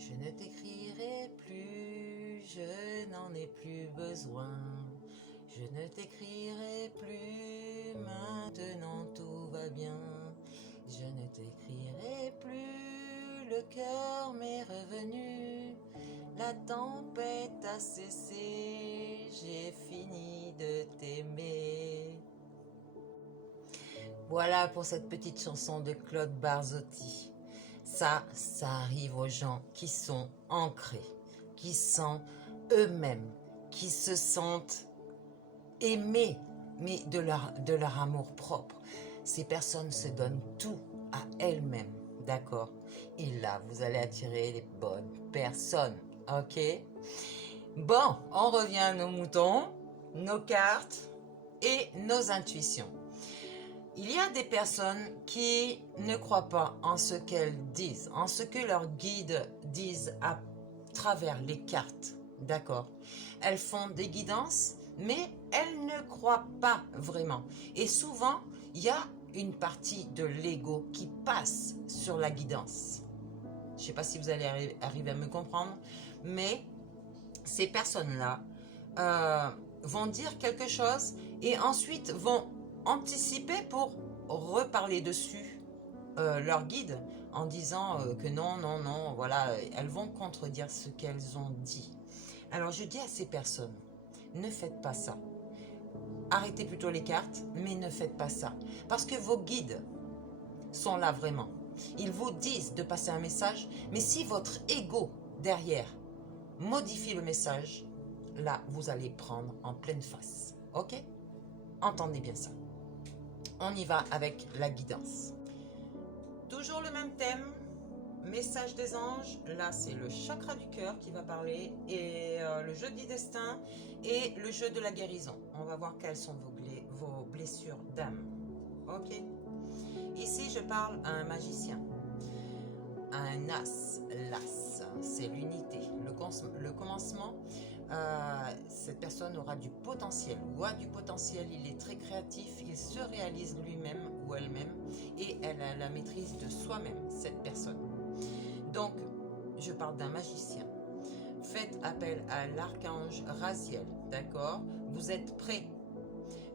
Je ne t'écrirai plus, je n'en ai plus besoin. Je ne t'écrirai plus, maintenant tout va bien. Je ne t'écrirai plus, le cœur m'est revenu. La tempête a cessé, j'ai fini de t'aimer. Voilà pour cette petite chanson de Claude Barzotti. Ça arrive aux gens qui sont ancrés, qui sont eux-mêmes, qui se sentent aimés, mais de leur amour propre. Ces personnes se donnent tout à elles-mêmes, d'accord? Et là, vous allez attirer les bonnes personnes, ok? Bon, on revient à nos moutons, nos cartes et nos intuitions. Il y a des personnes qui ne croient pas en ce qu'elles disent, en ce que leurs guides disent à travers les cartes, d'accord? Elles font des guidances, mais elles ne croient pas vraiment. Et souvent, il y a une partie de l'ego qui passe sur la guidance. Je ne sais pas si vous allez arriver à me comprendre, mais ces personnes-là vont dire quelque chose et ensuite vont anticiper pour reparler dessus leur guide en disant que non, non, non, voilà, elles vont contredire ce qu'elles ont dit. Alors je dis à ces personnes, ne faites pas ça. Arrêtez plutôt les cartes, mais ne faites pas ça. Parce que vos guides sont là vraiment. Ils vous disent de passer un message, mais si votre ego derrière modifie le message, là, vous allez prendre en pleine face. Ok? Entendez bien ça. On y va avec la guidance. Toujours le même thème, message des anges. Là, c'est le chakra du cœur qui va parler et le jeu du destin et le jeu de la guérison. On va voir quelles sont vos blessures d'âme. Ok? Ici, je parle à un magicien, à un as, l'as, c'est l'unité, le commencement. Cette personne aura du potentiel ou a du potentiel, il est très créatif, il se réalise lui-même ou elle-même et elle a la maîtrise de soi-même, cette personne. Donc, je parle d'un magicien. Faites appel à l'archange Raziel, d'accord? Vous êtes prêts.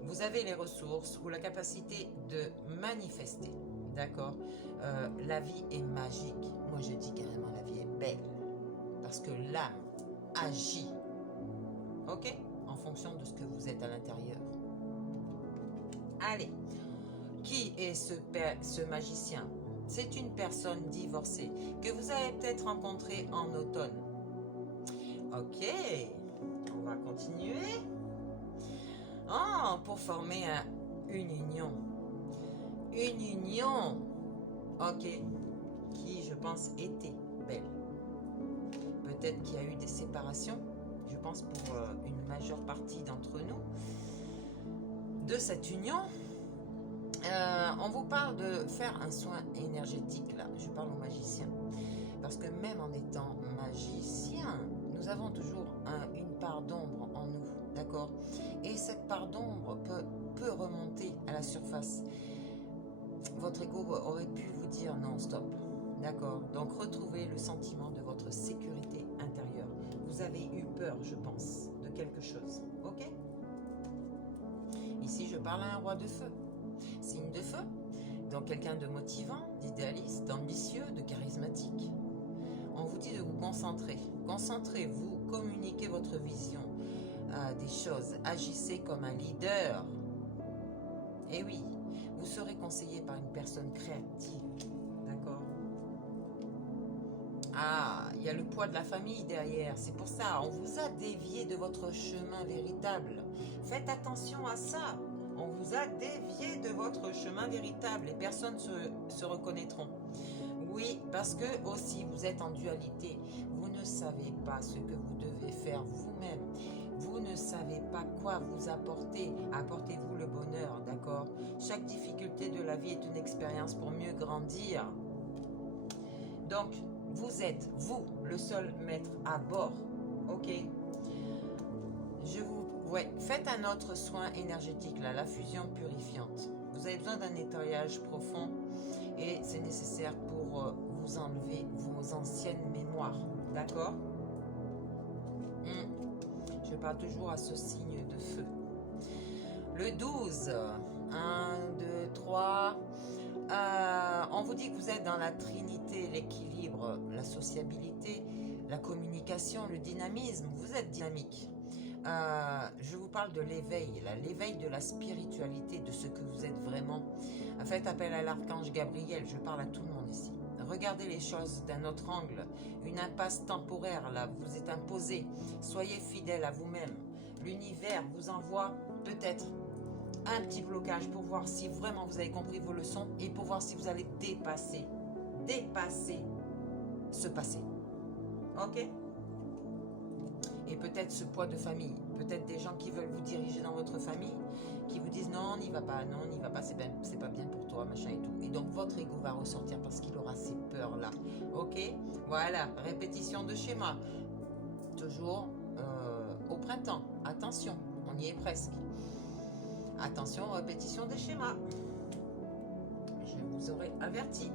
Vous avez les ressources ou la capacité de manifester, d'accord? La vie est magique. Moi, je dis carrément la vie est belle parce que l'âme agit. Ok? En fonction de ce que vous êtes à l'intérieur. Allez. Qui est ce magicien? C'est une personne divorcée que vous avez peut-être rencontrée en automne. Ok. On va continuer. Oh, pour former une union. Une union. Ok. Qui, je pense, était belle. Peut-être qu'il y a eu des séparations. Je pense pour une majeure partie d'entre nous, de cette union. On vous parle de faire un soin énergétique, là. Je parle aux magiciens. Parce que même en étant magicien, nous avons toujours une part d'ombre en nous, d'accord? Et cette part d'ombre peut remonter à la surface. Votre ego aurait pu vous dire non, stop. D'accord? Donc retrouvez le sentiment de votre sécurité intérieure. Vous avez eu peur, je pense, de quelque chose. Ok? Ici, je parle à un roi de feu. Signe de feu. Donc quelqu'un de motivant, d'idéaliste, d'ambitieux, de charismatique. On vous dit de vous concentrer. Concentrez-vous, communiquez votre vision des choses. Agissez comme un leader. Et oui, vous serez conseillé par une personne créative. D'accord? Ah, il y a le poids de la famille derrière. C'est pour ça, on vous a dévié de votre chemin véritable. Faites attention à ça. On vous a dévié de votre chemin véritable. Les personnes se reconnaîtront. Oui, parce que aussi vous êtes en dualité. Vous ne savez pas ce que vous devez faire vous-même. Vous ne savez pas quoi vous apporter. Apportez-vous le bonheur, d'accord? Chaque difficulté de la vie est une expérience pour mieux grandir. Donc, vous êtes, vous, le seul maître à bord. Ok? Faites un autre soin énergétique, là, la fusion purifiante. Vous avez besoin d'un nettoyage profond et c'est nécessaire pour vous enlever vos anciennes mémoires. mémoire. D'accord? Je parle toujours à ce signe de feu. Le 12. 1, 2, 3. On vous dit que vous êtes dans la trinité, l'équilibre, la sociabilité, la communication, le dynamisme. Vous êtes dynamique. Je vous parle de l'éveil, l'éveil de la spiritualité, de ce que vous êtes vraiment. Faites appel à l'archange Gabriel, je parle à tout le monde ici. Regardez les choses d'un autre angle, une impasse temporaire, là, vous êtes imposé. Soyez fidèle à vous-même. L'univers vous envoie peut-être un petit blocage pour voir si vraiment vous avez compris vos leçons et pour voir si vous allez dépasser ce passé. Ok? Et peut-être ce poids de famille, peut-être des gens qui veulent vous diriger dans votre famille, qui vous disent non, n'y va pas, non, n'y va pas, c'est pas bien pour toi, machin et tout. Et donc votre ego va ressortir parce qu'il aura ces peurs-là. Ok? Voilà, répétition de schéma. Toujours au printemps. Attention, on y est presque. Attention, répétition des schémas. Je vous aurais averti.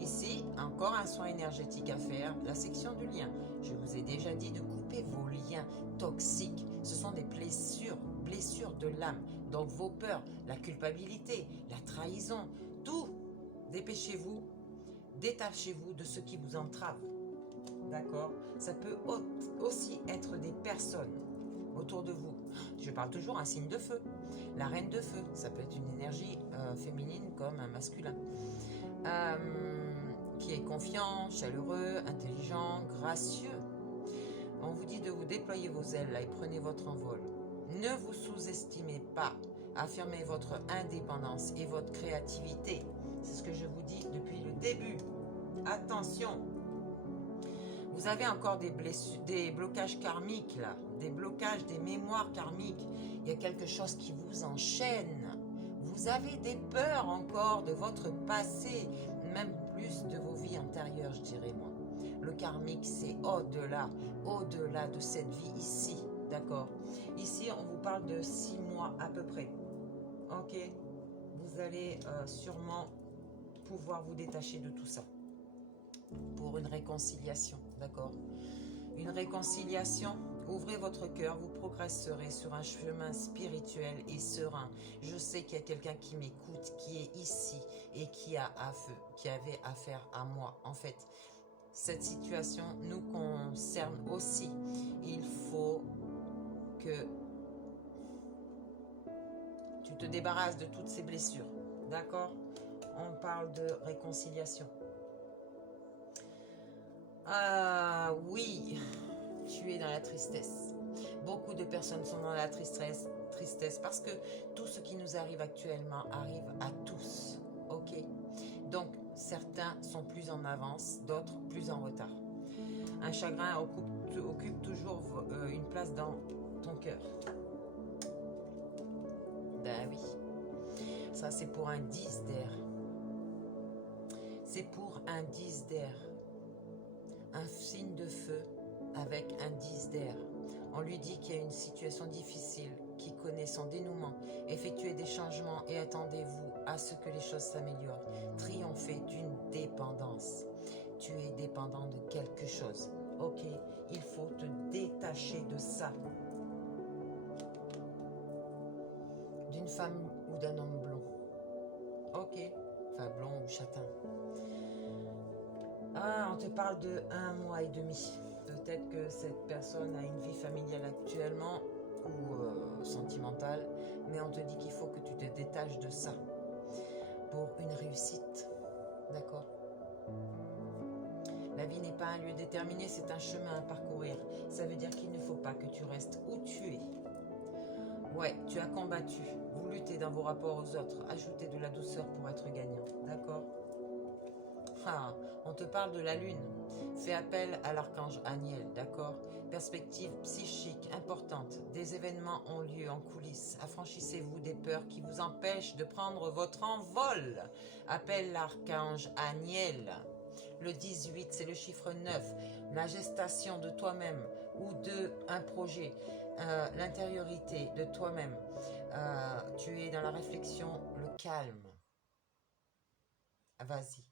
Ici, encore un soin énergétique à faire, la section du lien. Je vous ai déjà dit de couper vos liens toxiques. Ce sont des blessures de l'âme. Donc vos peurs, la culpabilité, la trahison, tout. Dépêchez-vous, détachez-vous de ce qui vous entrave. D'accord? Ça peut aussi être des personnes autour de vous. Je parle toujours un signe de feu. La reine de feu, ça peut être une énergie féminine comme un masculin. Qui est confiant, chaleureux, intelligent, gracieux. On vous dit de vous déployer vos ailes là et prenez votre envol. Ne vous sous-estimez pas. Affirmez votre indépendance et votre créativité. C'est ce que je vous dis depuis le début. Attention. Vous avez encore des blessures, des blocages karmiques là, des blocages, des mémoires karmiques. Il y a quelque chose qui vous enchaîne. Vous avez des peurs encore de votre passé, même plus de vos vies antérieures, je dirais moi. Le karmique, c'est au-delà de cette vie ici, d'accord? Ici, on vous parle de 6 mois à peu près, ok? Vous allez sûrement pouvoir vous détacher de tout ça pour une réconciliation, d'accord? Une réconciliation, ouvrez votre cœur, vous progresserez sur un chemin spirituel et serein. Je sais qu'il y a quelqu'un qui m'écoute, qui est ici et qui avait affaire à moi. En fait, cette situation nous concerne aussi. Il faut que tu te débarrasses de toutes ces blessures, d'accord? On parle de réconciliation. Ah oui, tu es dans la tristesse. Beaucoup de personnes sont dans la tristesse parce que tout ce qui nous arrive actuellement arrive à tous. Ok? Donc, certains sont plus en avance, d'autres plus en retard. Un chagrin occupe toujours une place dans ton cœur. Ben oui. Ça, c'est pour un 10 d'air. C'est pour un 10 d'air. Un signe de feu avec un 10 d'air. On lui dit qu'il y a une situation difficile, qui connaît son dénouement. Effectuez des changements et attendez-vous à ce que les choses s'améliorent. Triomphez d'une dépendance. Tu es dépendant de quelque chose. Ok, il faut te détacher de ça. D'une femme ou d'un homme blond. Ok, enfin blond ou châtain. Ah, on te parle de 1 mois et demi. Peut-être que cette personne a une vie familiale actuellement ou sentimentale, mais on te dit qu'il faut que tu te détaches de ça pour une réussite. D'accord? La vie n'est pas un lieu déterminé, c'est un chemin à parcourir. Ça veut dire qu'il ne faut pas que tu restes où tu es. Ouais, tu as combattu, vous luttez dans vos rapports aux autres, ajoutez de la douceur pour être gagnant. D'accord? Ah, on te parle de la lune. Fais appel à l'archange Aniel, d'accord? Perspective psychique importante. Des événements ont lieu en coulisses. Affranchissez-vous des peurs qui vous empêchent de prendre votre envol. Appelle l'archange Aniel. Le 18, c'est le chiffre 9. La gestation de toi-même ou de un projet. L'intériorité de toi-même. Tu es dans la réflexion, le calme. Vas-y.